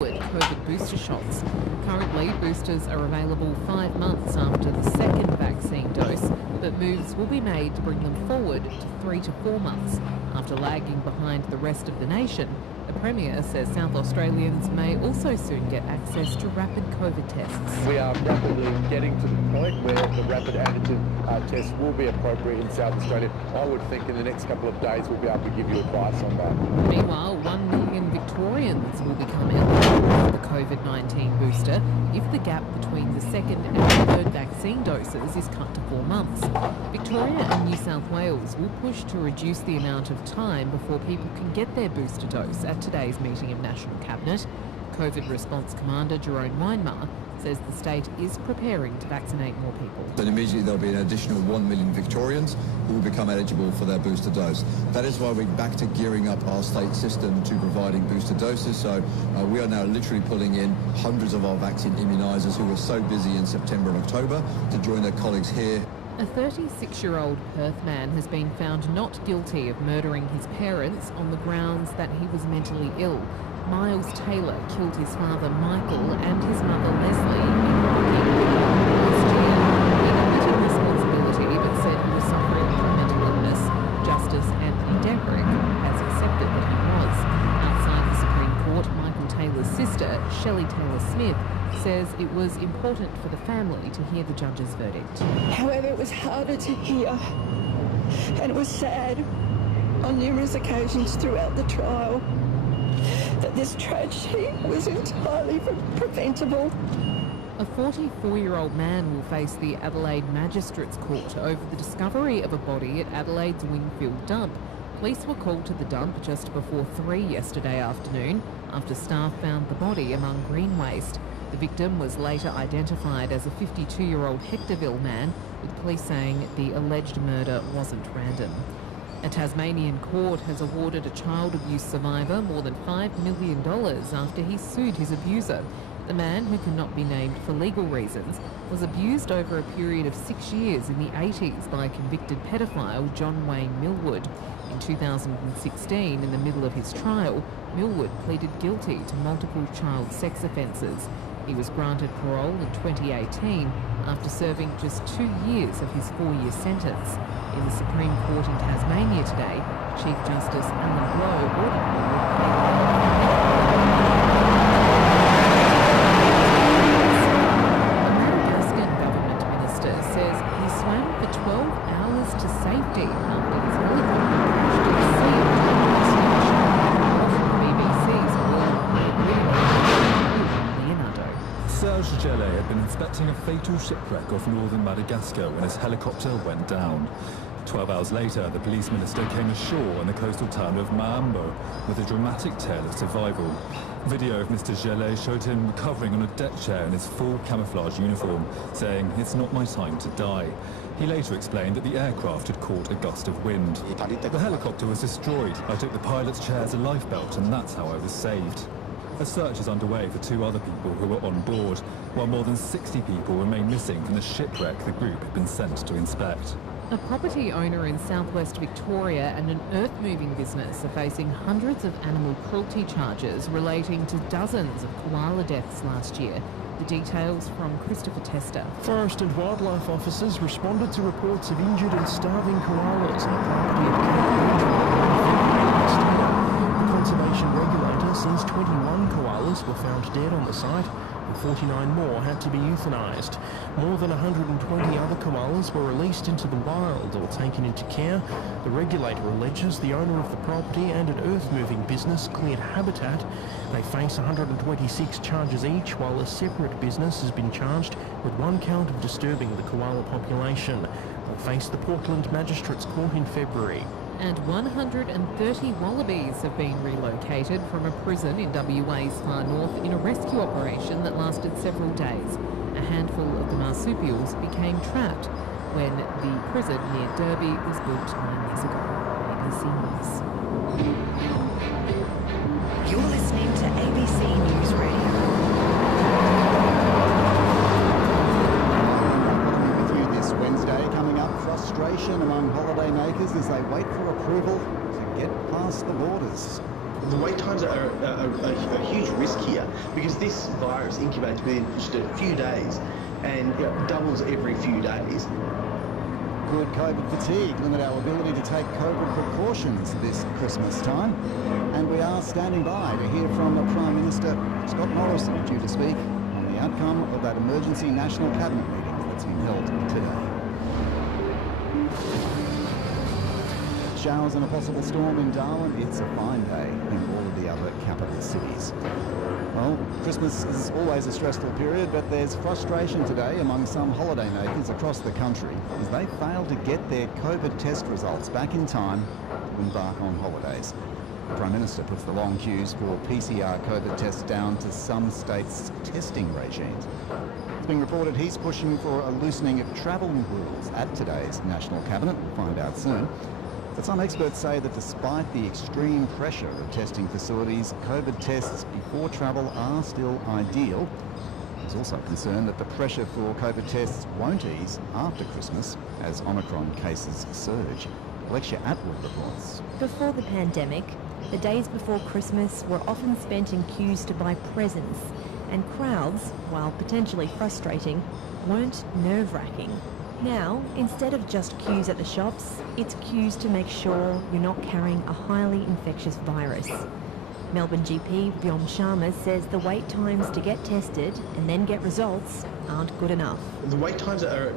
COVID booster shots. Currently, boosters are available 5 months after the second vaccine dose, but moves will be made to bring them forward to 3 to 4 months. After lagging behind the rest of the nation, the Premier says South Australians may also soon get access to rapid COVID tests. We are rapidly getting to the point where the rapid antigen test will be appropriate in South Australia. I would think in the next couple of days we'll be able to give you advice on that. Meanwhile, 1 million Victorians will become eligible for the COVID-19 booster if the gap between the second and third vaccine doses is cut to 4 months. Victoria and New South Wales will push to reduce the amount of time before people can get their booster dose at today's meeting of National Cabinet. COVID Response Commander Jerome Weinmar says the state is preparing to vaccinate more people. Then immediately there'll be an additional 1 million Victorians who will become eligible for their booster dose. That is why we're back to gearing up our state system to providing booster doses. So we are now literally pulling in hundreds of our vaccine immunisers who were so busy in September and October to join their colleagues here. A 36-year-old Perth man has been found not guilty of murdering his parents on the grounds that he was mentally ill. Miles Taylor killed his father Michael and his mother Leslie in Rocky last year. He admitted responsibility but said he was suffering from mental illness. Justice Anthony Debrick has accepted that he was. Outside the Supreme Court, Michael Taylor's sister, Shelley Taylor-Smith, says it was important for the family to hear the judge's verdict. However, it was harder to hear, and it was sad on numerous occasions throughout the trial that this tragedy was entirely preventable. A 44-year-old man will face the Adelaide Magistrates Court over the discovery of a body at Adelaide's Wingfield dump. Police were called to the dump just before 3 yesterday afternoon after staff found the body among green waste. The victim was later identified as a 52-year-old Hectorville man, with police saying the alleged murder wasn't random. A Tasmanian court has awarded a child abuse survivor more than $5 million after he sued his abuser. The man, who cannot be named for legal reasons, was abused over a period of 6 years in the 80s by convicted pedophile John Wayne Millwood. In 2016, in the middle of his trial, Millwood pleaded guilty to multiple child sex offences. He was granted parole in 2018 after serving just 2 years of his 4-year sentence. In the Supreme Court in Tasmania today, Chief Justice Alan Blow ordered Millwood A Madagascan government minister says he swam for 12 hours to safety after his helicopter crashed at sea. BBC's Leonardo. Serge Gellet had been inspecting a fatal shipwreck off northern Madagascar when his helicopter went down. 12 hours later, the police minister came ashore in the coastal town of Maambo with a dramatic tale of survival. Video of Mr. Gellet showed him recovering on a deck chair in his full camouflage uniform, saying, "It's not my time to die." He later explained that the aircraft had caught a gust of wind. The helicopter was destroyed. I took the pilot's chair as a lifebelt, and that's how I was saved. A search is underway for 2 other people who were on board, while more than 60 people remain missing from the shipwreck the group had been sent to inspect. A property owner in southwest Victoria and an earth-moving business are facing hundreds of animal cruelty charges relating to dozens of koala deaths last year. The details from Christopher Tester. Forest and wildlife officers responded to reports of injured and starving koalas on a property at Cairns. The conservation regulator says 21 koalas were found dead on the site, and 49 more had to be euthanised. More than 120 other koalas were released into the wild or taken into care. The regulator alleges the owner of the property and an earth-moving business cleared habitat. They face 126 charges each, while a separate business has been charged with 1 count of disturbing the koala population. They'll face the Portland Magistrates Court in February. And 130 wallabies have been relocated from a prison in WA's far north in a rescue operation that lasted several days. A handful of the marsupials became trapped when the prison near Derby was built 9 years ago. ABC News. You're listening to ABC News Radio. Frustration among holidaymakers as they wait for approval to get past the borders. The wait times are a huge risk here because this virus incubates within just a few days and doubles every few days. Could COVID fatigue limit our ability to take COVID precautions this Christmas time? And we are standing by to hear from the Prime Minister, Scott Morrison, due to speak on the outcome of that emergency National Cabinet meeting that's been held today. Showers and a possible storm in Darwin. It's a fine day in all of the other capital cities. Well, Christmas is always a stressful period, but there's frustration today among some holidaymakers across the country as they fail to get their COVID test results back in time to embark on holidays. The Prime Minister puts the long queues for PCR COVID tests down to some states' testing regimes. It's being reported he's pushing for a loosening of travel rules at today's National Cabinet. We'll find out soon. But some experts say that despite the extreme pressure of testing facilities, COVID tests before travel are still ideal. There's also concern that the pressure for COVID tests won't ease after Christmas as Omicron cases surge. Alexia Atwood reports. Before the pandemic, the days before Christmas were often spent in queues to buy presents, and crowds, while potentially frustrating, weren't nerve-wracking. Now, instead of just queues at the shops, it's queues to make sure you're not carrying a highly infectious virus. Melbourne GP Vyom Sharma says the wait times to get tested and then get results aren't good enough. The wait times are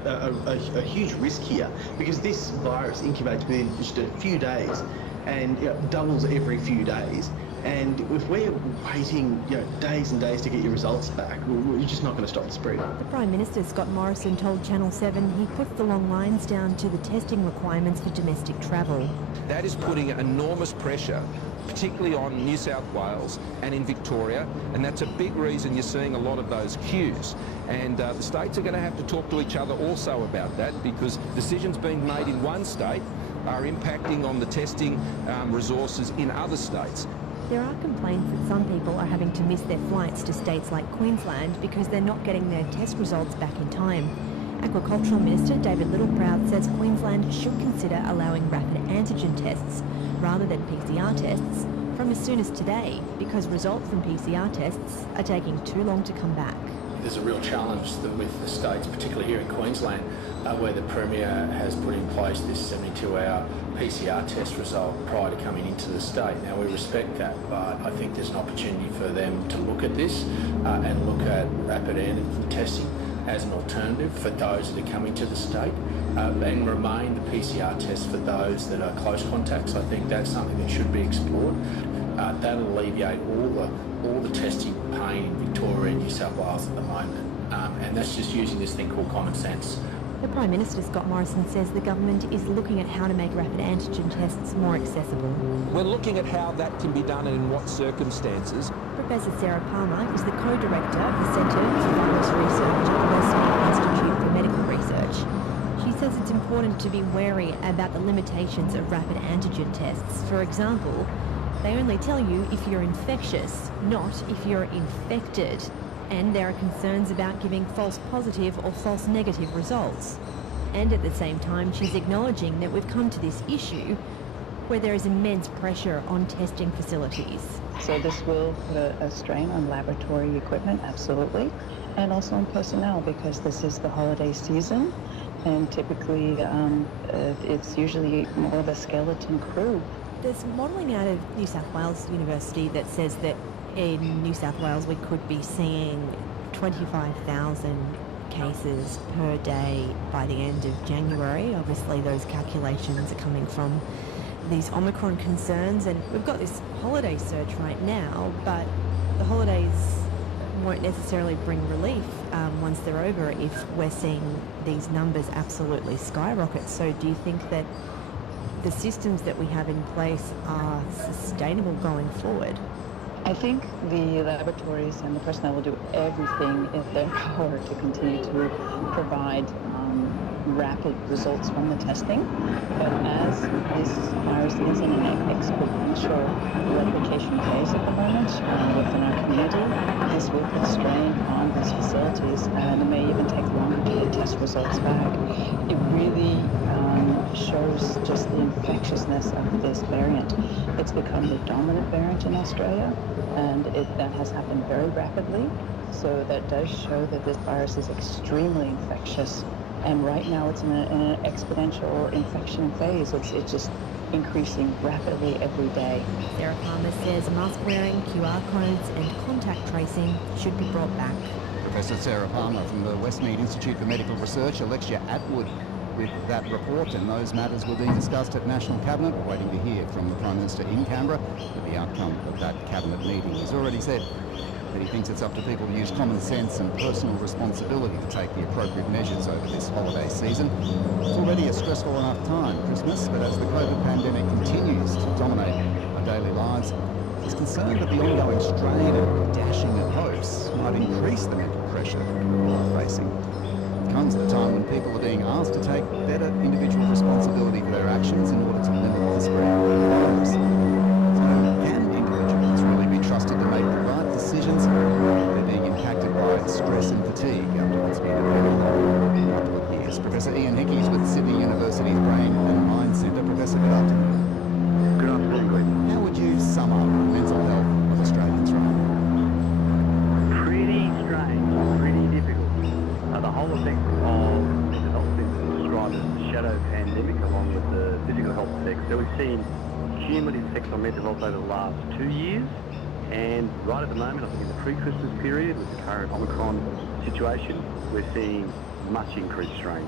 a huge risk here because this virus incubates within just a few days and doubles every few days. And if we're waiting days and days to get your results back, we're just not going to stop the spread. The Prime Minister, Scott Morrison, told Channel 7 he puts the long lines down to the testing requirements for domestic travel. That is putting enormous pressure, particularly on New South Wales and in Victoria, and that's a big reason you're seeing a lot of those queues. And the states are going to have to talk to each other also about that, because decisions being made in one state are impacting on the testing resources in other states. There are complaints that some people are having to miss their flights to states like Queensland because they're not getting their test results back in time. Agricultural Minister David Littleproud says Queensland should consider allowing rapid antigen tests rather than PCR tests from as soon as today, because results from PCR tests are taking too long to come back. There's a real challenge with the states, particularly here in Queensland, where the Premier has put in place this 72-hour PCR test result prior to coming into the state. Now, we respect that, but I think there's an opportunity for them to look at this and look at rapid antigen testing as an alternative for those that are coming to the state and remain the PCR test for those that are close contacts. I think that's something that should be explored. That'll alleviate all the testing pain in Victoria and New South Wales at the moment, and that's just using this thing called common sense. The Prime Minister, Scott Morrison, says the government is looking at how to make rapid antigen tests more accessible. We're looking at how that can be done and in what circumstances. Professor Sarah Palmer is the co-director of the Centre for Virus Research at the Westmead Institute for Medical Research. She says it's important to be wary about the limitations of rapid antigen tests. For example, they only tell you if you're infectious, not if you're infected. And there are concerns about giving false positive or false negative results. And at the same time, she's acknowledging that we've come to this issue where there is immense pressure on testing facilities. So this will put a strain on laboratory equipment, absolutely, and also on personnel, because this is the holiday season, and typically it's usually more of a skeleton crew. There's modelling out of New South Wales University that says that in New South Wales we could be seeing 25,000 cases per day by the end of January. Obviously those calculations are coming from these Omicron concerns, and we've got this holiday surge right now, but the holidays won't necessarily bring relief once they're over if we're seeing these numbers absolutely skyrocket. So do you think that the systems that we have in place are sustainable going forward? I think the laboratories and the personnel will do everything in their power to continue to provide rapid results from the testing. But as this virus is in an exponential replication phase at the moment within our community, this will put strain on these facilities, and it may even take longer to get test results back. It really shows just the infectiousness of this variant. It's become the dominant variant in Australia, and that has happened very rapidly. So that does show that this virus is extremely infectious. And right now it's in an exponential infection phase. It's just increasing rapidly every day. Sarah Palmer says mask wearing, QR codes and contact tracing should be brought back. Professor Sarah Palmer from the Westmead Institute for Medical Research, Alexia Atwood with that report, and those matters were being discussed at National Cabinet. We're waiting to hear from the Prime Minister in Canberra with the outcome of that Cabinet meeting. He's already said that he thinks it's up to people to use common sense and personal responsibility to take the appropriate measures over this holiday season. It's already a stressful enough time, Christmas, but as the COVID pandemic continues to dominate our daily lives, he's concerned that the ongoing strain and dashing of hopes might increase the mental pressure we're facing. It comes at a time when people are being asked to take better individual responsibility for their actions in order to limit the spread of the virus. So can individuals really be trusted to make the right decisions? They're being impacted by stress and fatigue after what's been a very long couple of years. Professor Ian Hickey is with Sydney University's Brain and Mind Centre. Professor, good afternoon. Good afternoon, Greg. How would you sum up the mental health of Australians right now? Pretty strange, pretty difficult. The whole effect of mental health has been described as the shadow pandemic along with the physical health effects. So we've seen cumulative effects on mental health over the last 2 years, and right at the moment, I think in the pre-Christmas period with the current Omicron situation, we're seeing much increased strain.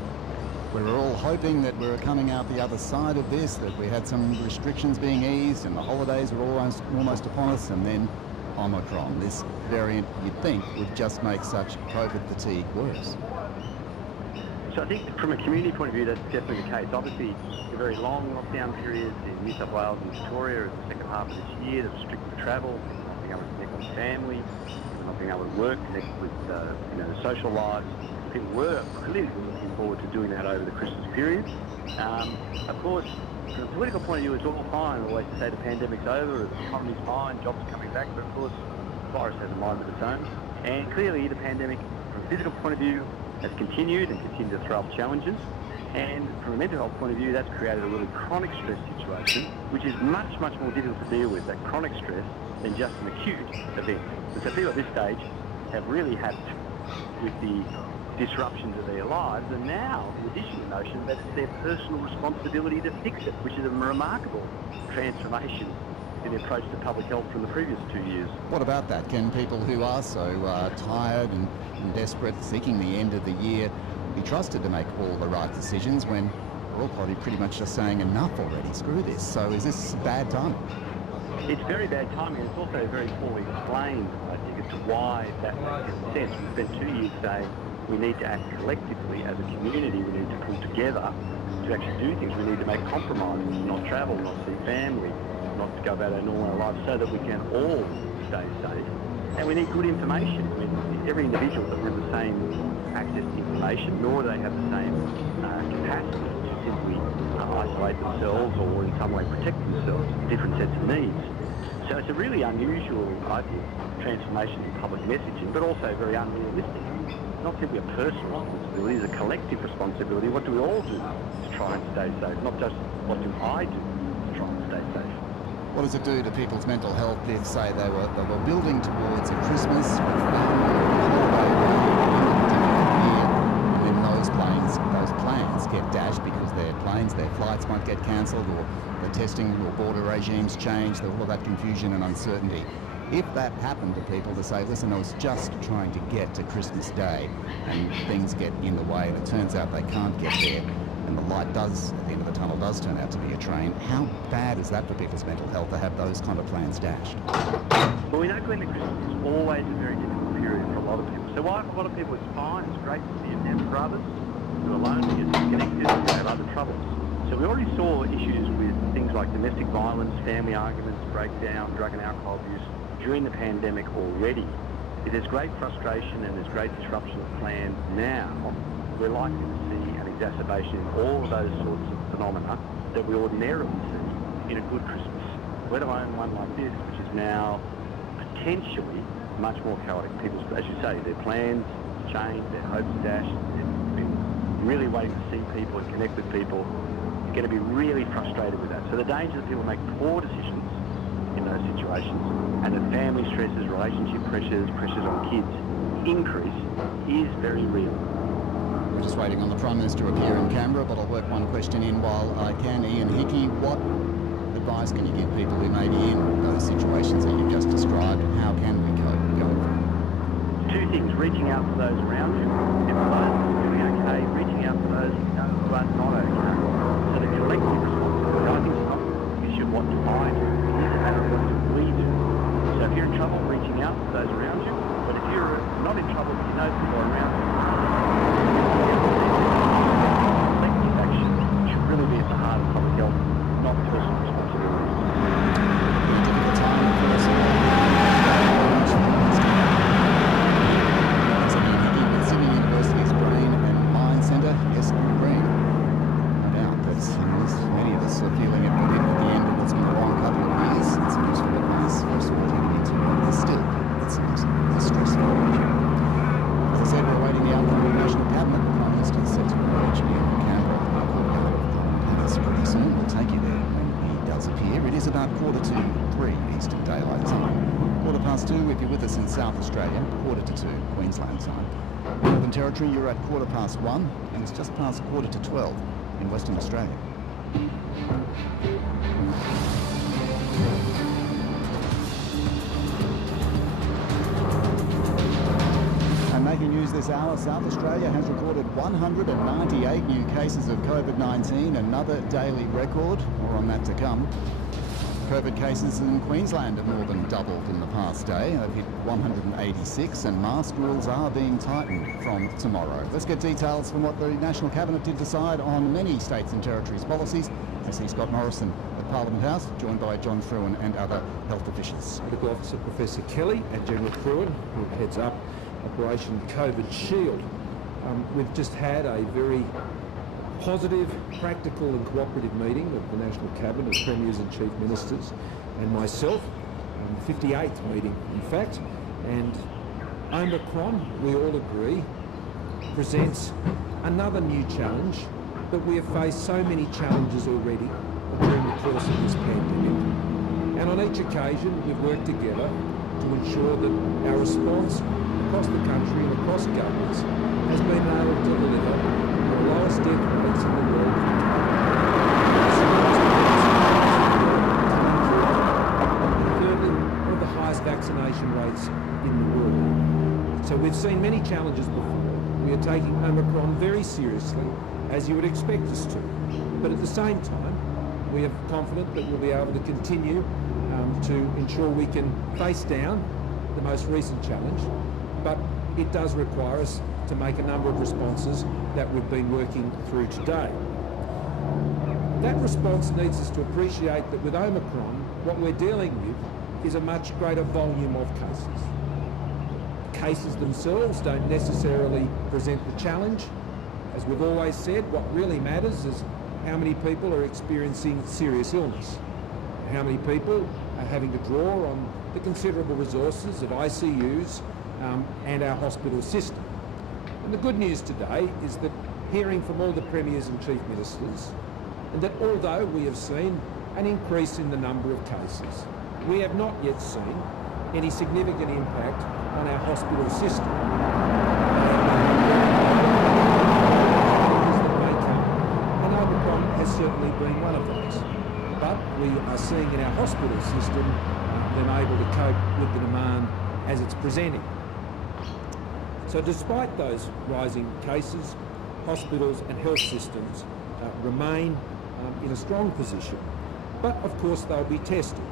We were all hoping that we were coming out the other side of this, that we had some restrictions being eased and the holidays were almost upon us, and then Omicron, this variant you'd think would just make such COVID fatigue worse. So I think from a community point of view, that's definitely the case. Obviously, the very long lockdown periods in New South Wales and Victoria in the second half of this year, the restricted travel, not being able to connect with family, not being able to work, connect with the social lives. People were clearly looking forward to doing that over the Christmas period. Of course, from a political point of view, it's all fine always to say the pandemic's over, the economy's fine, jobs are coming back, but of course, the virus has a mind of its own. And clearly, the pandemic, from a physical point of view, has continued and continued to throw up challenges. And from a mental health point of view, that's created a really chronic stress situation, which is much, much more difficult to deal with, that chronic stress, than just an acute event. And so people at this stage have really had to, with the disruptions of their lives, and now the additional notion that it's their personal responsibility to fix it, which is a remarkable transformation in the approach to public health from the previous 2 years. What about that? Can people who are so tired and desperate, seeking the end of the year, be trusted to make all the right decisions when we're all probably pretty much just saying enough already, screw this? So is this bad timing? It's very bad timing, and it's also very poorly explained, I think, as to why that makes sense. We spent 2 years saying we need to act collectively as a community, we need to pull together to actually do things. We need to make compromises, not travel, not see family, not to go about our normal lives, so that we can all stay safe. And we need good information. I mean, every individual doesn't have the same access to information, nor do they have the same capacity to simply isolate themselves or in some way protect themselves, different sets of needs. So it's a really unusual, I think, transformation in public messaging, but also very unrealistic. Not simply a personal responsibility, it's a collective responsibility. What do we all do to try and stay safe? Not just what do I do to try and stay safe. What does it do to people's mental health if, say, they were building towards a Christmas with and then those plans get dashed because their flights might get cancelled, or the testing or border regimes change, all of that confusion and uncertainty. If that happened to people to say, listen, I was just trying to get to Christmas Day and things get in the way and it turns out they can't get there, and the light does, at the end of the tunnel, does turn out to be a train, how bad is that for people's mental health to have those kind of plans dashed? Well, we know going to Christmas is always a very difficult period for a lot of people. So while for a lot of people it's fine, it's great to see them for others who are lonely and disconnected and have other troubles. So we already saw issues with things like domestic violence, family arguments, breakdown, drug and alcohol abuse during the pandemic already. If there's great frustration and there's great disruption of plans now, we're likely to see an exacerbation in all of those sorts of phenomena that we ordinarily see in a good Christmas, let alone one like this, which is now potentially much more chaotic. People, as you say, their plans change, their hopes dashed. They've been really waiting to see people and connect with people going to be really frustrated with that. So the danger that people make poor decisions in those situations and that family stresses, relationship pressures, pressures on kids increase is very real. We're just waiting on the Prime Minister up here in Canberra, but I'll work one question in while I can. Ian Hickey, what advice can you give people who may be in those situations that you've just described, and how can we cope going forward? Two things: reaching out to those around you, and for those who are doing okay, reaching out to those who are not okay. So the collective responsibility, I think, is not an issue of what I do, it's a matter of what we do. So if you're in trouble, reaching out to those around you, but if you're not in trouble, you know people are around you. Collective action should really be at the heart of public health, not personal responsibility. Sydney University's Brain and Mind Centre. Yes, Brain. No doubt that many of us are feeling it at the end of what's been a long couple of years. It's useful advice for us all getting into it. But still, it's a stressful issue. As I said, we're awaiting the outcome of the National Cabinet. The Prime Minister is set to approach me in Canberra. That's pretty soon. We'll take you there when he does appear. It is about 2:45 Eastern Daylight Time. 2:15 if you're with us in South Australia. 1:45 Queensland time. Northern Territory, you're at 1:15, and it's just past 11:45 in Western Australia. And making news this hour, South Australia has recorded 198 new cases of COVID-19, another daily record. More on that to come. COVID cases in Queensland have more than doubled in the past day. They've hit 186, and mask rules are being tightened from tomorrow. Let's get details from what the National Cabinet did decide on many states and territories' policies. I see Scott Morrison at Parliament House, joined by John Fruin and other health officials. Medical Officer Professor Kelly and General Fruin, who heads up Operation COVID Shield. We've just had a very positive, practical and cooperative meeting of the National Cabinet of Premiers and Chief Ministers and myself, 58th meeting in fact, and Omicron, we all agree, presents another new challenge, but we have faced so many challenges already during the course of this pandemic. And on each occasion we've worked together to ensure that our response across the country and across governments has been able to deliver the lowest death rates in the world. Thirdly, one of the highest vaccination rates in the world. So we've seen many challenges before. We are taking Omicron very seriously, as you would expect us to. But at the same time, we are confident that we'll be able to continue to ensure we can face down the most recent challenge, but it does require us to make a number of responses that we've been working through today. That response needs us to appreciate that with Omicron, what we're dealing with is a much greater volume of cases. Cases themselves don't necessarily present the challenge. As we've always said, what really matters is how many people are experiencing serious illness, how many people are having to draw on the considerable resources of ICUs and our hospital system. And the good news today is that hearing from all the Premiers and Chief Ministers, and that although we have seen an increase in the number of cases, we have not yet seen any significant impact on our hospital system. And Omicron has certainly been one of those. But we are seeing in our hospital system them able to cope with the demand as it's presenting. So despite those rising cases, hospitals and health systems remain in a strong position. But of course they'll be tested.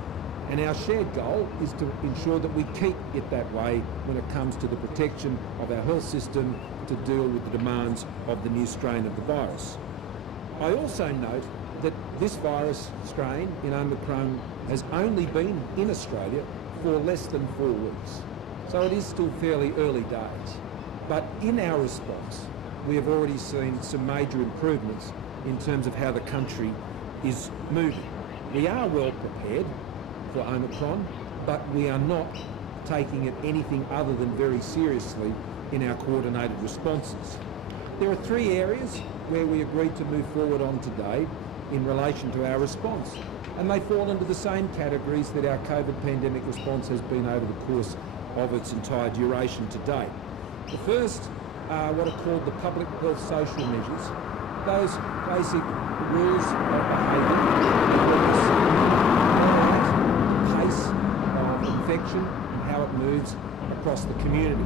And our shared goal is to ensure that we keep it that way when it comes to the protection of our health system to deal with the demands of the new strain of the virus. I also note that this virus strain in Omicron has only been in Australia for less than 4 weeks. So it is still fairly early days. But in our response, we have already seen some major improvements in terms of how the country is moving. We are well prepared for Omicron, but we are not taking it anything other than very seriously in our coordinated responses. There are 3 areas where we agreed to move forward on today in relation to our response. And they fall into the same categories that our COVID pandemic response has been over the course of its entire duration to date. The first are what are called the public health social measures, those basic rules of behaviour, the pace of infection and how it moves across the community.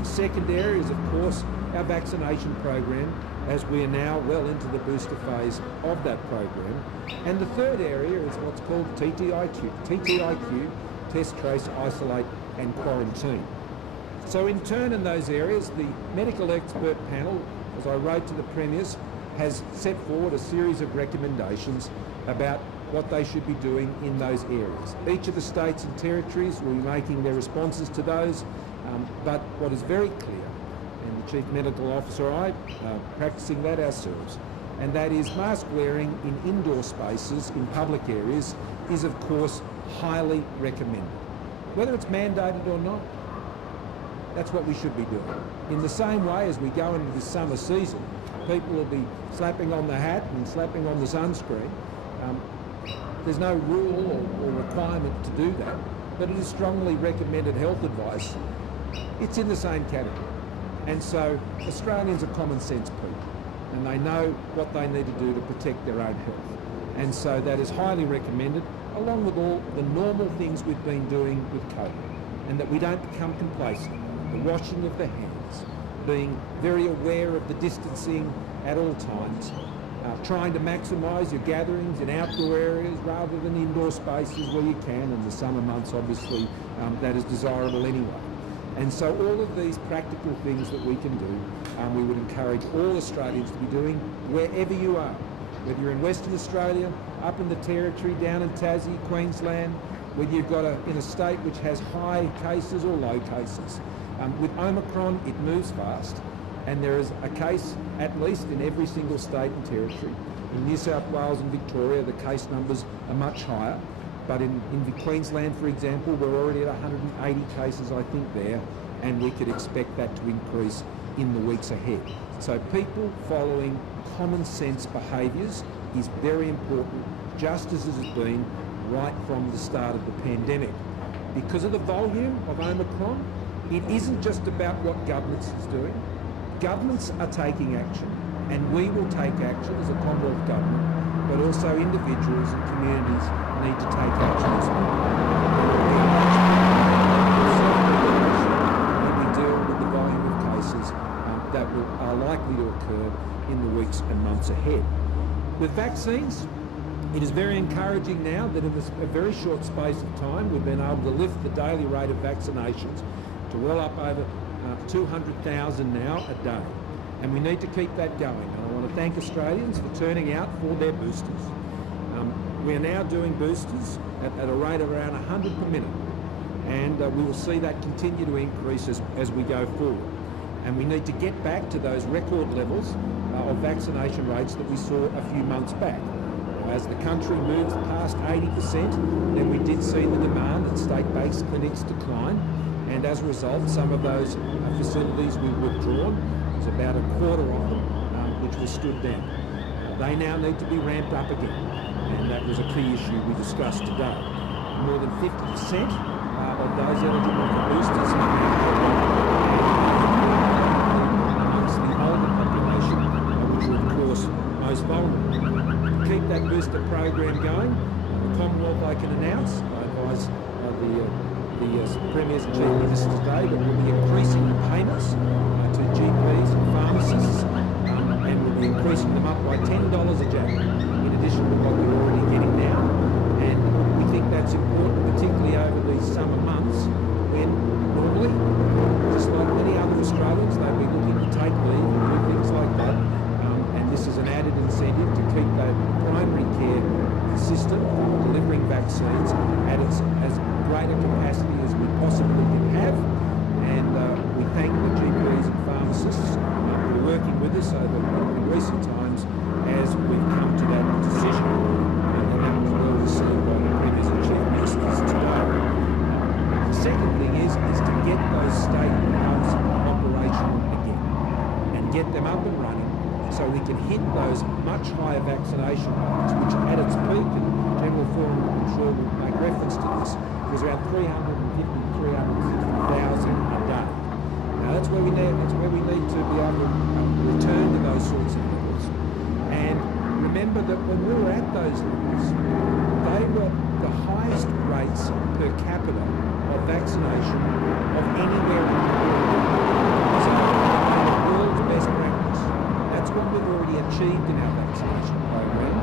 The second area is, of course, our vaccination program, as we are now well into the booster phase of that program. And the third area is what's called TTIQ, test, trace, isolate and quarantine. So in turn in those areas, the medical expert panel, as I wrote to the premiers, has set forward a series of recommendations about what they should be doing in those areas. Each of the states and territories will be making their responses to those, but what is very clear, and the Chief Medical Officer and I practicing that ourselves, and that is mask wearing in indoor spaces in public areas is of course highly recommended. Whether it's mandated or not, that's what we should be doing. In the same way as we go into the summer season, people will be slapping on the hat and slapping on the sunscreen. There's no rule or requirement to do that, but it is strongly recommended health advice. It's in the same category. And so Australians are common sense people, and they know what they need to do to protect their own health. And so that is highly recommended, along with all the normal things we've been doing with COVID, and that we don't become complacent. The washing of the hands, being very aware of the distancing at all times, trying to maximise your gatherings in outdoor areas rather than indoor spaces where you can. In the summer months, obviously, that is desirable anyway. And so all of these practical things that we can do, we would encourage all Australians to be doing wherever you are, whether you're in Western Australia, up in the Territory, down in Tassie, Queensland, whether you've got in a state which has high cases or low cases. With Omicron, it moves fast, and there is a case at least in every single state and territory. In New South Wales and Victoria, the case numbers are much higher, but in Queensland, for example, we're already at 180 cases, I think, there, and we could expect that to increase in the weeks ahead. So people following common sense behaviours is very important, just as it has been right from the start of the pandemic. Because of the volume of Omicron, it isn't just about what governments is doing. Governments are taking action, and we will take action as a Commonwealth government, but also individuals and communities need to take action as well. When we deal with the volume of cases that are likely to occur in the weeks and months ahead. With vaccines, it is very encouraging now that in a very short space of time we've been able to lift the daily rate of vaccinations to well up over 200,000 now a day. And we need to keep that going. And I want to thank Australians for turning out for their boosters. We are now doing boosters at a rate of around 100 per minute. And we will see that continue to increase as we go forward. And we need to get back to those record levels of vaccination rates that we saw a few months back. As the country moves past 80%, then we did see the demand at state-based clinics decline. And as a result, some of those facilities we've withdrawn, there's about a quarter of them, which were stood down. They now need to be ramped up again, and that was a key issue we discussed today. More than 50% of those eligible for boosters amongst the older population, which are of course most vulnerable. To keep that booster program going, the Commonwealth, I can announce, I advise the Premiers and Chief Ministers today, that we'll be increasing the payments to GPs and pharmacists, and we'll be increasing them up by $10 a jab, in addition to what we're already getting now. And we think that's important, particularly over these summer months, when normally, just like many other Australians, they'll be looking to take leave and do things like that. And this is an added incentive to keep the primary care system delivering vaccines at as greater capacity as we possibly can have. And we thank the GPs and pharmacists who are working with us over in recent times as we've come to that decision. And that was well received by the Premiers and Chief Ministers today. The second thing is to get those state hubs operational again and get them up and running so we can hit those much higher vaccination rates, which at its peak, and General Foreman, I'm sure, will make reference to this, was around 350,000 a day. Now that's where we need to be able to return to those sorts of levels. And remember that when we were at those levels, they were the highest rates per capita of vaccination of anywhere in the world. So the world's best practice. That's what we've already achieved in our vaccination program.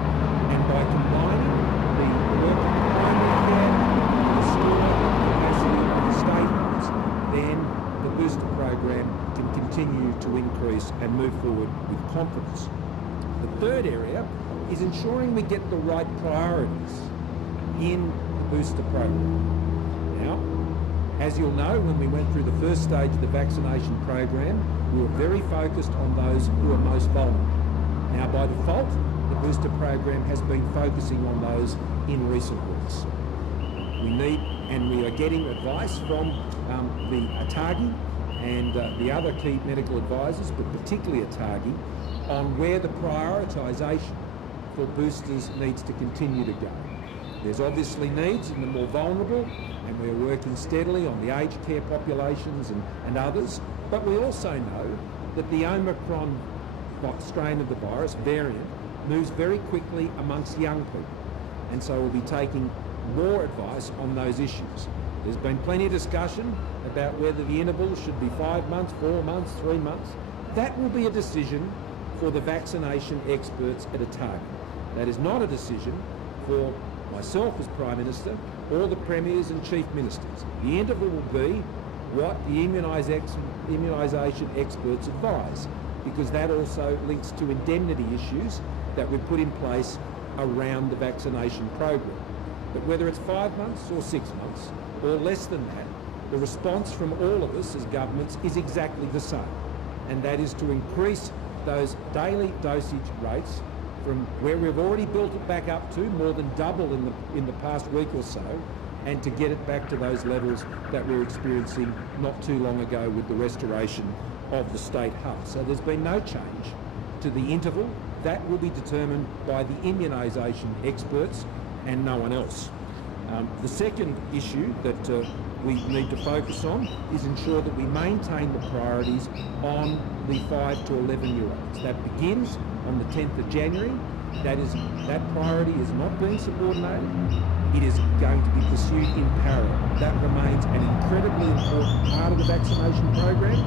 And by combining the work of the primary care, the store capacity of the states, then the booster program can continue to increase and move forward with confidence. The third area is ensuring we get the right priorities in the booster program. Now, as you'll know, when we went through the first stage of the vaccination program, we were very focused on those who are most vulnerable. Now, by default, the booster program has been focusing on those in recent weeks. We are getting advice from the ATAGI and the other key medical advisors, but particularly ATAGI, on where the prioritisation for boosters needs to continue to go. There's obviously needs in the more vulnerable, and we're working steadily on the aged care populations and others, but we also know that the Omicron strain of the virus, variant, moves very quickly amongst young people, and so we'll be taking more advice on those issues. There's been plenty of discussion about whether the interval should be 5 months, 4 months, 3 months. That will be a decision for the vaccination experts at ATAGI. That is not a decision for myself as Prime Minister or the Premiers and Chief Ministers. The interval will be what the immunisation experts advise, because that also links to indemnity issues that we've put in place around the vaccination program. But whether it's 5 months or 6 months or less than that, the response from all of us as governments is exactly the same, and that is to increase those daily dosage rates from where we've already built it back up to, more than double in the past week or so, and to get it back to those levels that we were experiencing not too long ago with the restoration of the state hub. So there's been no change to the interval. That will be determined by the immunisation experts and no one else. The second issue that we need to focus on is ensure that we maintain the priorities on the 5 to 11-year-olds. That begins on the 10th of January. That priority is not being subordinated. It is going to be pursued in parallel. That remains an incredibly important part of the vaccination program,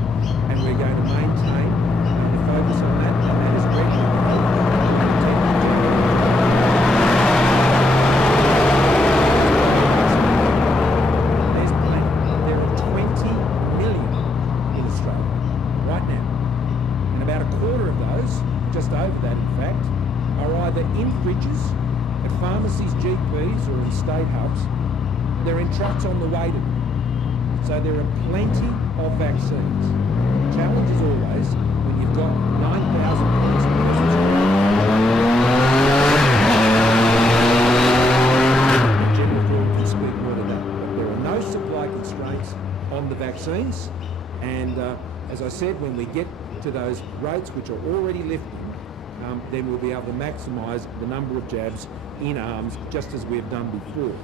and we're going to maintain the focus on that, and that is regular. Just over that, in fact, are either in fridges, at pharmacies, GPs, or in state hubs. They're in trucks on the way to them. So there are plenty of vaccines. The challenge is always when you've got 9,000 persons. General Foreman can speak more to that, but there are no supply constraints on the vaccines. And as I said, when we get to those rates which are already lifting, then we'll be able to maximise the number of jabs in arms, just as we've done before.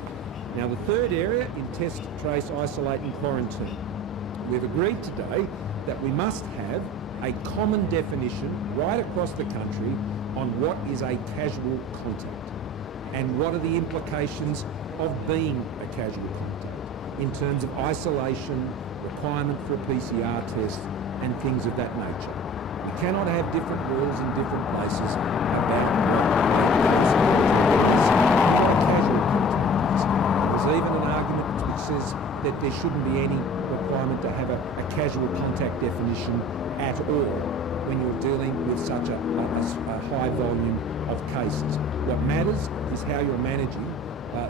Now, the third area in test, trace, isolate and quarantine. We've agreed today that we must have a common definition right across the country on what is a casual contact and what are the implications of being a casual contact in terms of isolation, requirement for a PCR test and things of that nature. We cannot have different rules in different places about what casual contact is. There's even an argument which says that there shouldn't be any requirement to have a casual contact definition at all when you're dealing with such a high volume of cases. What matters is how you're managing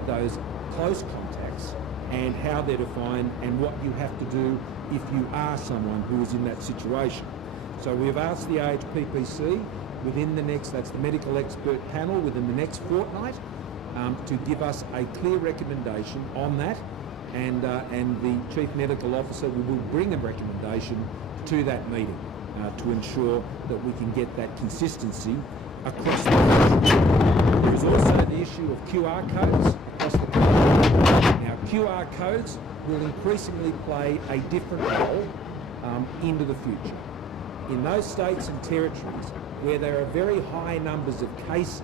those close contacts and how they're defined and what you have to do if you are someone who is in that situation. So we've asked the AHPPC within the next, that's the medical expert panel, within the next fortnight to give us a clear recommendation on that, and the Chief Medical Officer will bring a recommendation to that meeting. to ensure that we can get that consistency across the country. There is also the issue of QR codes across the country. Now, QR codes will increasingly play a different role into the future. In those states and territories where there are very high numbers of cases,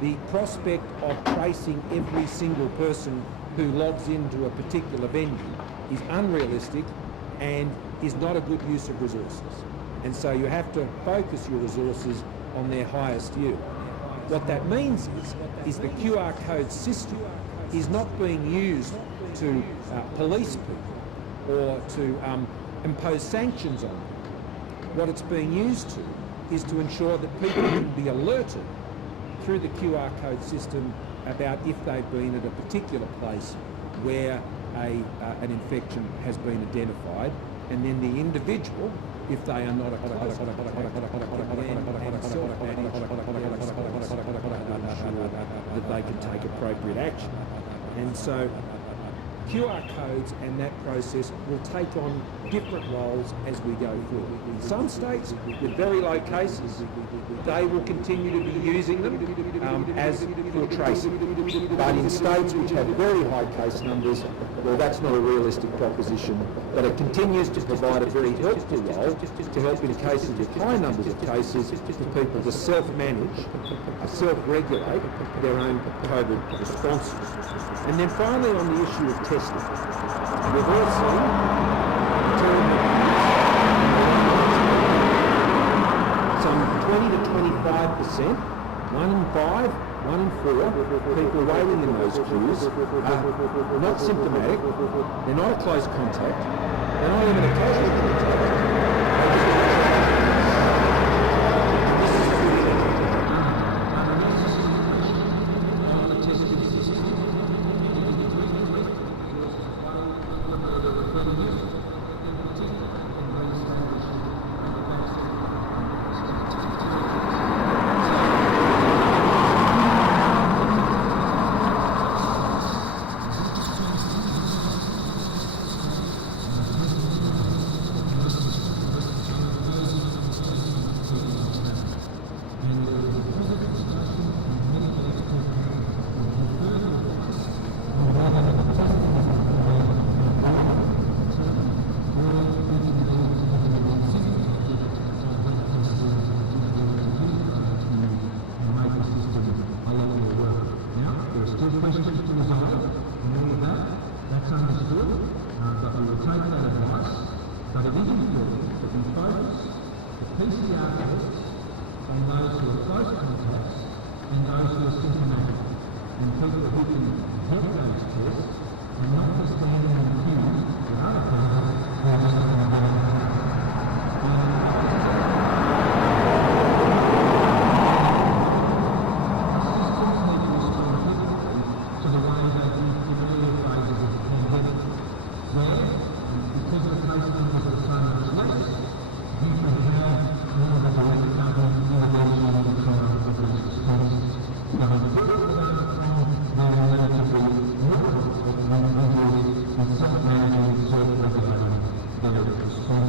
the prospect of tracing every single person who logs into a particular venue is unrealistic and is not a good use of resources. And so you have to focus your resources on their highest yield. What that means is the QR code system is not being used to police people or to impose sanctions on them. What it's being used to is to ensure that people can be alerted through the QR code system about if they've been at a particular place where an infection has been identified, and then the individual, if they are not a close contact, and self-manage that they can take appropriate action. And so QR codes and that process will take on different roles as we go forward. In some states with very low cases, they will continue to be using them as for tracing. But in states which have very high case numbers, well, that's not a realistic proposition. But it continues to provide a very helpful role to help in cases with high numbers of cases for people to self-manage, self-regulate their own COVID responses. And then finally on the issue of testing, we've all seen some 20 to 25%, 1 in 5, 1 in 4 people waiting in those queues are not symptomatic, they're not a close contact, they're not even a casual contact. Response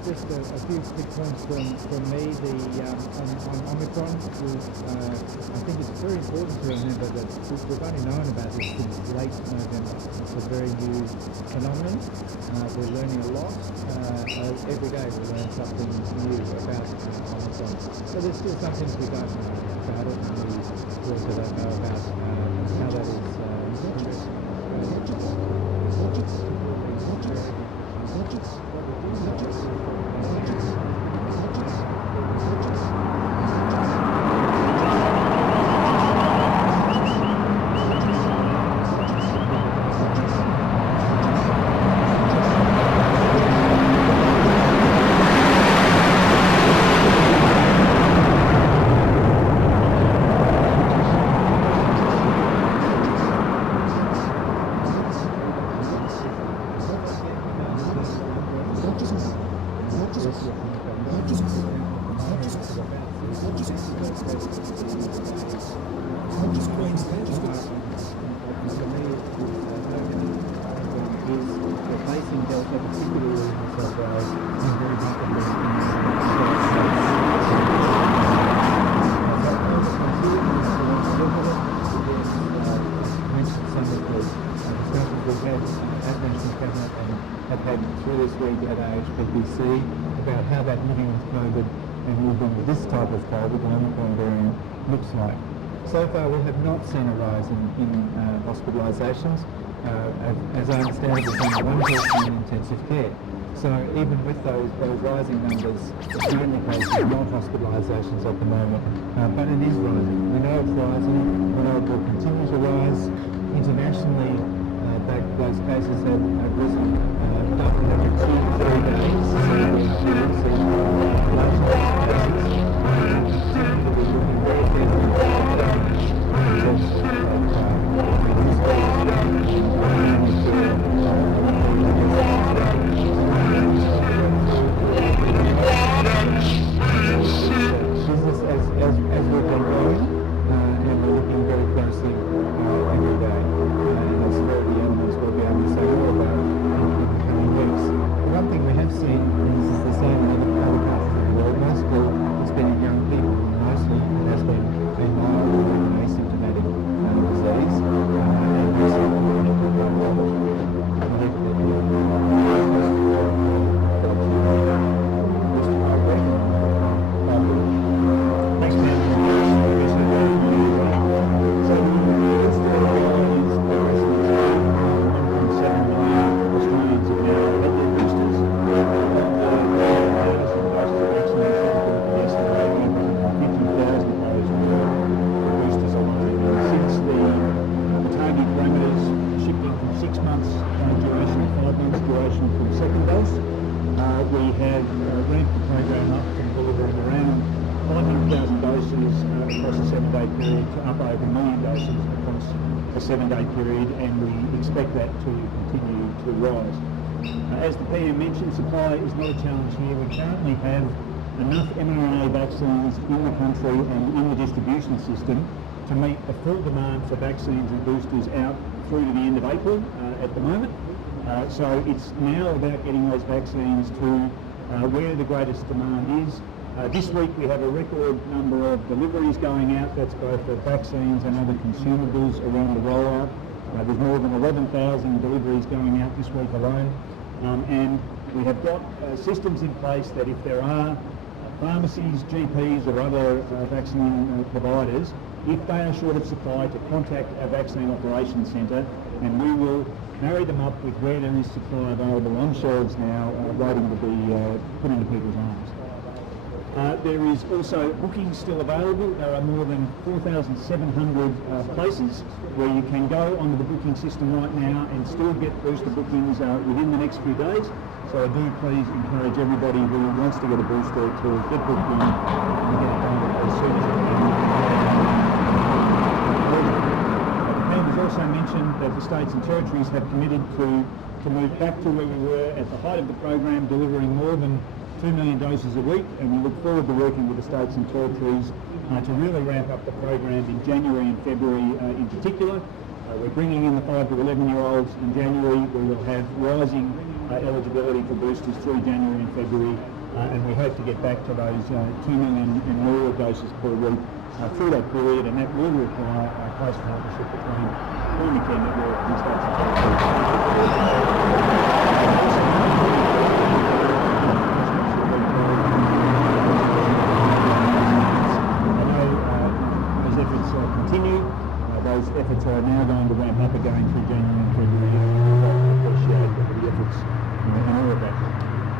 just a few quick points from me. On Omicron, I think it's very important to remember that we've only known about this since late November. It's a very new phenomenon. We're learning a lot. Every day we learn something new about Omicron. So there's still some things we don't know about it, and we also don't know about how that is about how that living with COVID and living with this type of COVID, the Omicron variant, looks like. So far we have not seen a rise in hospitalisations. As I understand it, there's only one person in intensive care. So even with those rising numbers, it's the indication of not hospitalisations at the moment. But it is rising. We know it's rising. We know it will continue to rise. Internationally, those cases have risen up every 2 to 3 days. So we're seeing large cases. To be looking very carefully business as we've been growing, and we're looking very closely every day. And as severity elements we'll be able to say more about in the coming weeks. The one thing we have seen, and this is the same in other parts of the world, most of all, it's been in young people mostly. It has been mild or even asymptomatic disease. As the PM mentioned, supply is not a challenge here. We currently have enough mRNA vaccines in the country and in the distribution system to meet the full demand for vaccines and boosters out through to the end of April at the moment. So it's now about getting those vaccines to where the greatest demand is. This week we have a record number of deliveries going out. That's both for vaccines and other consumables around the rollout. There's more than 11,000 deliveries going out this week alone. And we have got systems in place that if there are pharmacies, GPs or other vaccine providers, if they are short of supply, to contact our Vaccine Operations Centre, and we will marry them up with where there is supply available on shelves now, waiting to be put into people's arms. There is also bookings still available. There are more than 4,700 places where you can go onto the booking system right now and still get booster bookings within the next few days. So I do please encourage everybody who wants to get a booster to get booked in and get it done as soon as they can. The PM has also mentioned that the states and territories have committed to move back to where we were at the height of the program, delivering more than 2 million doses a week, and we look forward to working with the states and territories to really ramp up the program in January and February in particular. We're bringing in the 5 to 11-year-olds in January. We will have rising eligibility for boosters through January and February, and we hope to get back to those 2 million and more doses per week through that period, and that will require a close partnership between primary care network and states and those efforts continue. Those efforts are now going to ramp up again through January and February, and I appreciate the efforts and all of that.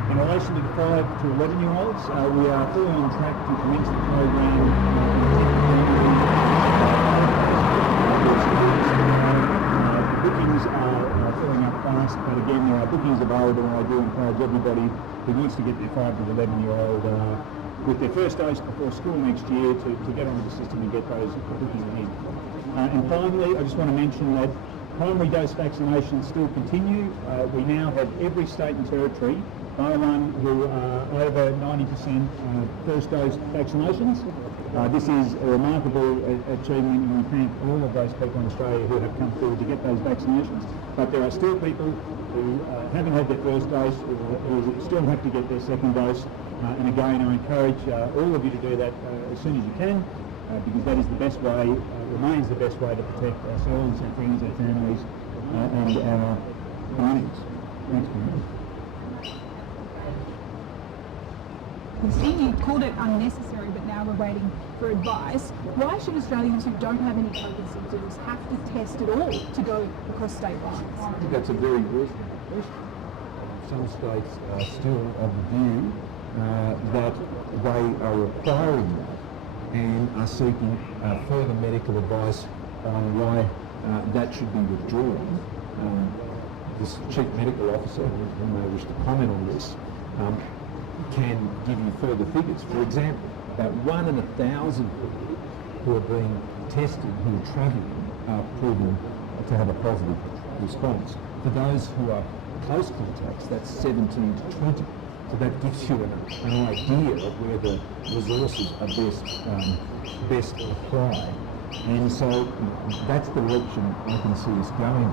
In relation to the 5 to 11-year-olds, we are fully on track to commence the program. Bookings are filling up fast, but again, there are bookings available, and I do encourage everybody who wants to get their 5 to 11-year-old with their first dose before school next year to get onto the system and get those bookings in. And finally, I just want to mention that primary dose vaccinations still continue. We now have every state and territory, bar one, who are over 90% first dose vaccinations. This is a remarkable achievement, and we thank all of those people in Australia who have come forward to get those vaccinations. But there are still people who haven't had their first dose, who still have to get their second dose. And again, I encourage all of you to do that as soon as you can, because that is the best way, remains the best way to protect ourselves, our friends, our families, and our communities. Thanks very much. You called it unnecessary, but now we're waiting for advice. Why should Australians who don't have any COVID symptoms have to test at all to go across state lines? I think that's a very reasonable question. Some states are still of the view that they are requiring that and are seeking further medical advice on why that should be withdrawn. This chief medical officer, who may wish to comment on this, can give you further figures. For example, about 1 in 1,000 people who are being tested who are travelling are proven to have a positive response. For those who are close contacts, that's 17 to 20. So that gives you an idea of where the resources are best applied. And so that's the direction I can see us going in.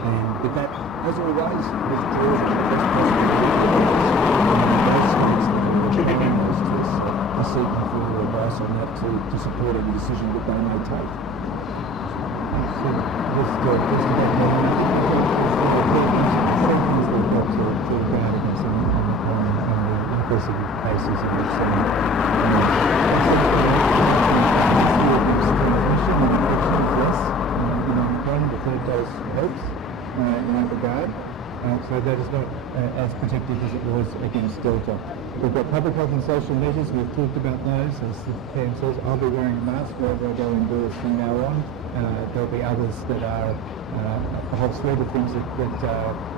And but that, as always, is are seeking further advice on that to support any decision that they may take. Increasing cases and we've seen the third dose helps in that regard. So that is not as protective as it was against Delta. We've got public health and social measures. We've talked about those. As the PM says, I'll be wearing a mask wherever I go indoors from now on. There'll be others that are a whole suite of things that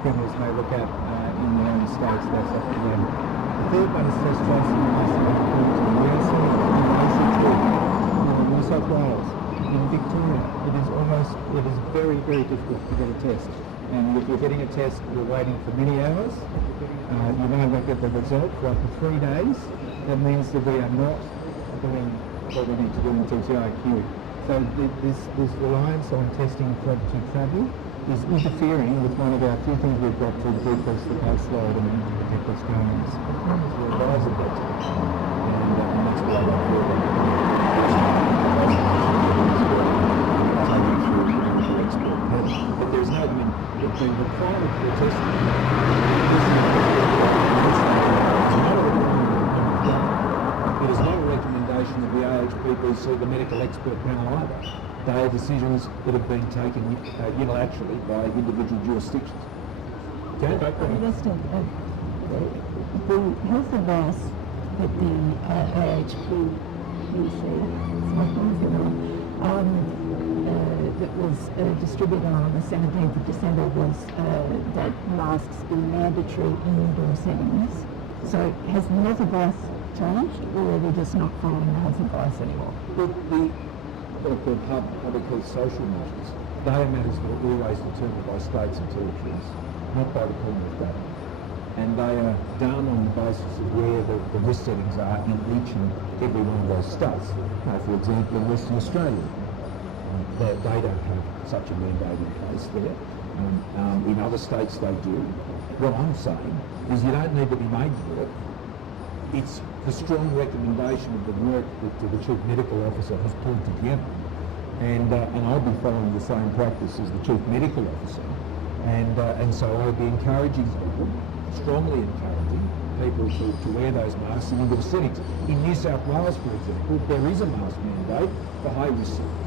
criminals may look at in their own states. That's up to them. The third one is test tracing and isolating. We are seeing in New South Wales, in Victoria, it is very, very difficult to get a test. And if you're getting a test, you're waiting for many hours. You may not get the result for up to 3 days. That means that we are not doing what we need to do in TTIQ. So this reliance on testing to travel is interfering with one of our few things we've got to decrease the caseload and protect Australians. We're advised of that. And that's why I feel but there's no, the requirement for testing it is not a recommendation of the AHPPC, the medical expert panel either. They are decisions that have been taken unilaterally by individual jurisdictions. Okay? The health advice that the AHPPC that was distributed on the 17th of December was that masks be mandatory in indoor settings. So has the health advice changed, or are we just not following the health advice anymore? What are called public health social measures, they are matters that are always determined by states and territories, not by the Commonwealth government. And they are done on the basis of where the risk settings are in each and every one of those states. For example, in Western Australia, they don't have such a mandate in place there. In other states they do. What I'm saying is you don't need to be made to do it. It's the strong recommendation of the work that the Chief Medical Officer has pulled together. And I'll be following the same practice as the Chief Medical Officer. And so I'll be encouraging people, strongly encouraging people to wear those masks in indoor settings. In New South Wales, for example, there is a mask mandate for high-risk settings.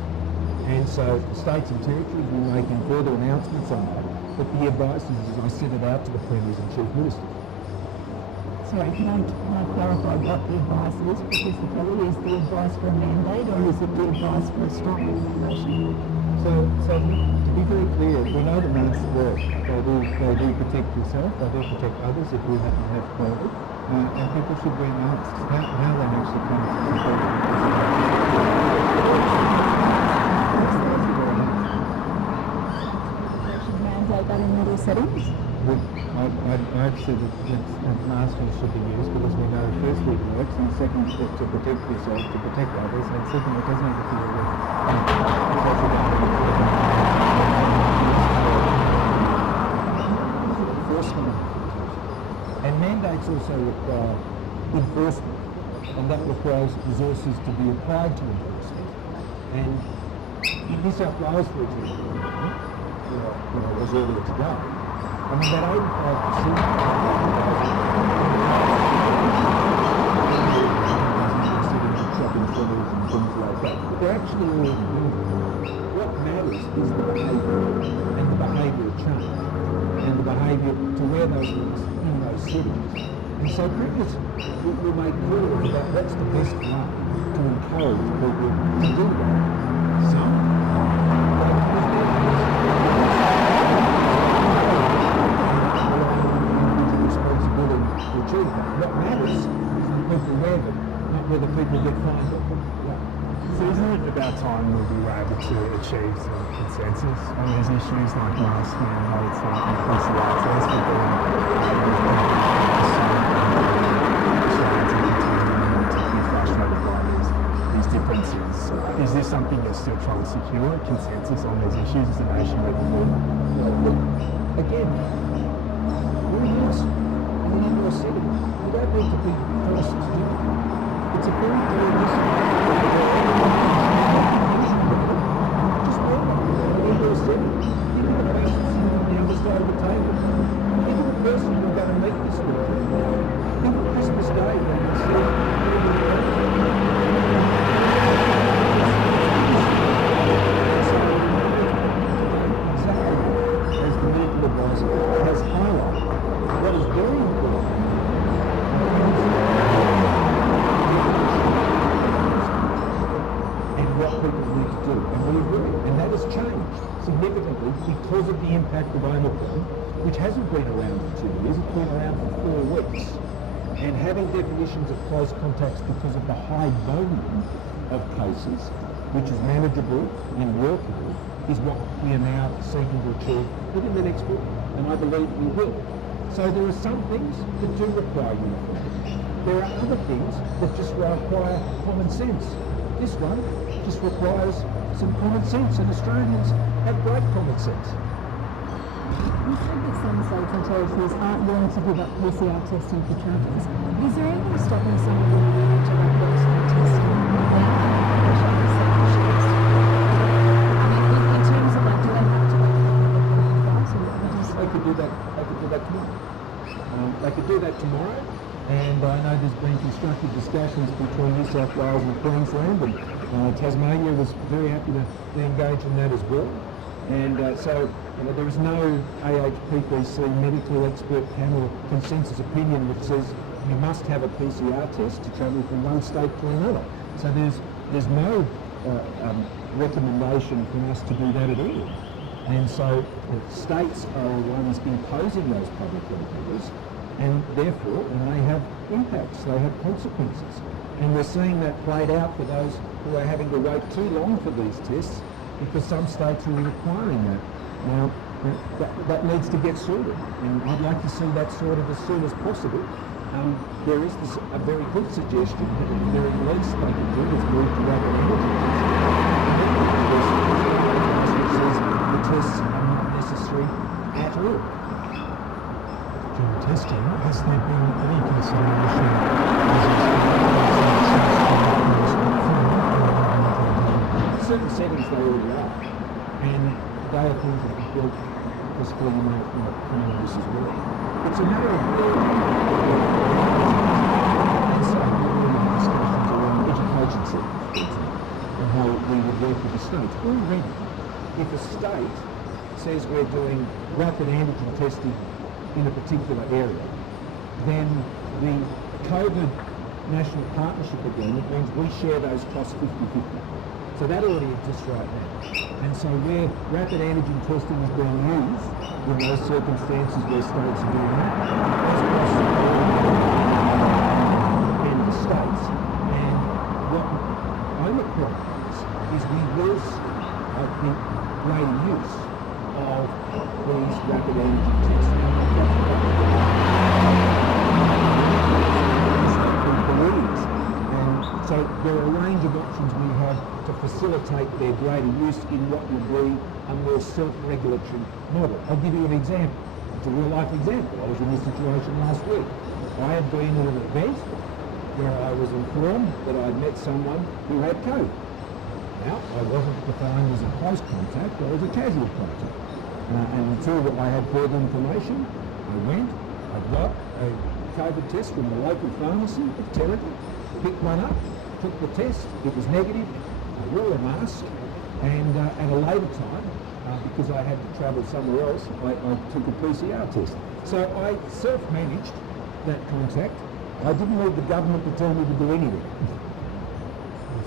And so states and territories will be making further announcements on that. But the advice is, as I sent it out to the Premiers and Chief Ministers. Sorry, can I clarify what the advice is? Because the Kelly, is the advice for a mandate or is it the advice for a strong recommendation? So to be very clear, we know that masks work. They do protect yourself, they do protect others if you happen to have COVID, and people should wear masks. How they actually come to control mandate that in indoor settings? I'd say that masks should be used because we know firstly it works, and second to protect yourself, to protect others, and second it doesn't interfere with enforcement. And mandates also require enforcement, and that requires resources to be applied to enforcement. And in New South Wales, for example, where I was earlier today, I mean, that 85% shopping centres and things like that, but they're actually all what matters is the behaviour and the behavioural change and the behaviour to wear those masks in those settings. And so Premiers will make calls about what's the best way to encourage people to do that. Some what matters is that people wear them, not whether people get fined or put away. So isn't it about time that we were able to achieve some consensus on these issues like mask mandates and PCR tests for being frustrated by these differences? Is this something you're still trying to secure, consensus on these issues as a nation moving forward? Again, in an indoor setting, you don't need to be forced to do it. It's a very dangerous just wear them in an indoor setting. Even the person sitting on the other side of the table. Even the person you're going to meet this weekend. Think of Christmas Day when you see exactly as the medical advisor has highlighted. What is very important and what people need to do, and we agree, and that has changed significantly because of the impact of Omicron, which hasn't been around for 2 years, it's been around for 4 weeks. And having definitions of close contacts because of the high volume of cases, which is manageable and workable, is what we are now seeking to achieve within the next week, and I believe we will. So there are some things that do require uniformity. There are other things that just require common sense. This one just requires some common sense, and Australians have great common sense. You said that some states and territories aren't willing to give up PCR testing for travellers. Is there anything stopping some of them to rapid antigen testing in terms of like, do they have to advice or what? They could do that. They could do that tomorrow. They could do that tomorrow, and I know there's been constructive discussions between New South Wales and Queensland, and Tasmania was very happy to engage in that as well. And so there is no AHPPC medical expert panel consensus opinion which says you must have a PCR test to travel from one state to another. So there's no recommendation from us to do that at all. And so states are the ones imposing those public health orders, and therefore they have impacts, they have consequences. And we're seeing that played out for those who are having to wait too long for these tests because some states are requiring that. Now, that needs to get sorted, and I'd like to see that sorted as soon as possible. There is a very good suggestion that at the very least they can do is move to rapid antigen testing. The tests are not necessary certain settings they already are. And they are things that are built possibly in the criminal use as well. It's a matter of discussions around education settings and how we would work with the states. Already, if a state says we're doing rapid antigen testing in a particular area, then the COVID National Partnership Agreement means we share those costs 50-50. So that already exists right now. And so where rapid antigen testing is being used in those circumstances where states are doing that, those costs are the states. And what Omicron is we will see, I think, greater use of these rapid antigen tests. So there are a range of options we have to facilitate their greater use in what would be a more self-regulatory model. I'll give you an example. It's a real-life example. I was in this situation last week. I had been at an event where I was informed that I'd met someone who had COVID. Now, I wasn't defined as a close contact, I was a casual contact. And until I had further information, I went, I got a COVID test from the local pharmacy at Terrigal, picked one up, took the test, it was negative, I wore a mask, and at a later time, because I had to travel somewhere else, I took a PCR test. So I self-managed that contact. I didn't need the government to tell me to do anything.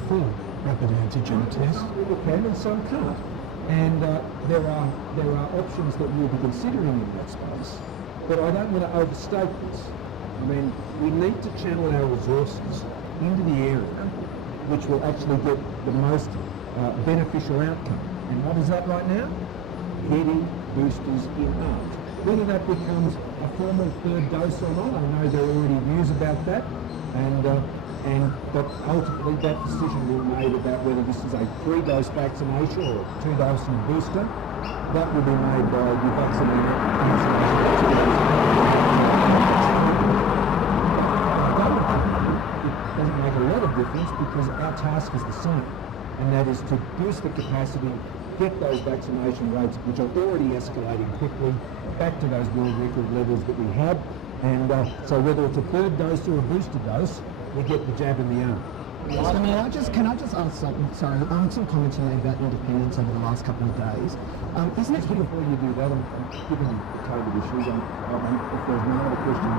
Full rapid antigen test. Some can and some can't. And there are options that we'll be considering in that space, but I don't want to overstate this. I mean, we need to channel our resources into the area which will actually get the most beneficial outcome. And what is that right now? Getting boosters in arms. Whether that becomes a formal third dose or not, I know there are already views about that, but ultimately that decision will be made about whether this is a 3-dose vaccination or a 2-dose booster. That will be made by the vaccinator. It doesn't make a lot of difference because our task is the same, and that is to boost the capacity, get those vaccination rates, which are already escalating quickly, back to those world record levels that we had. And so whether it's a third dose or a booster dose, we get the jab in the arm. Can I just ask something? Sorry, some comments you made about independence over the last couple of days. Isn't it before you do that, given the COVID issues, if there's no other question,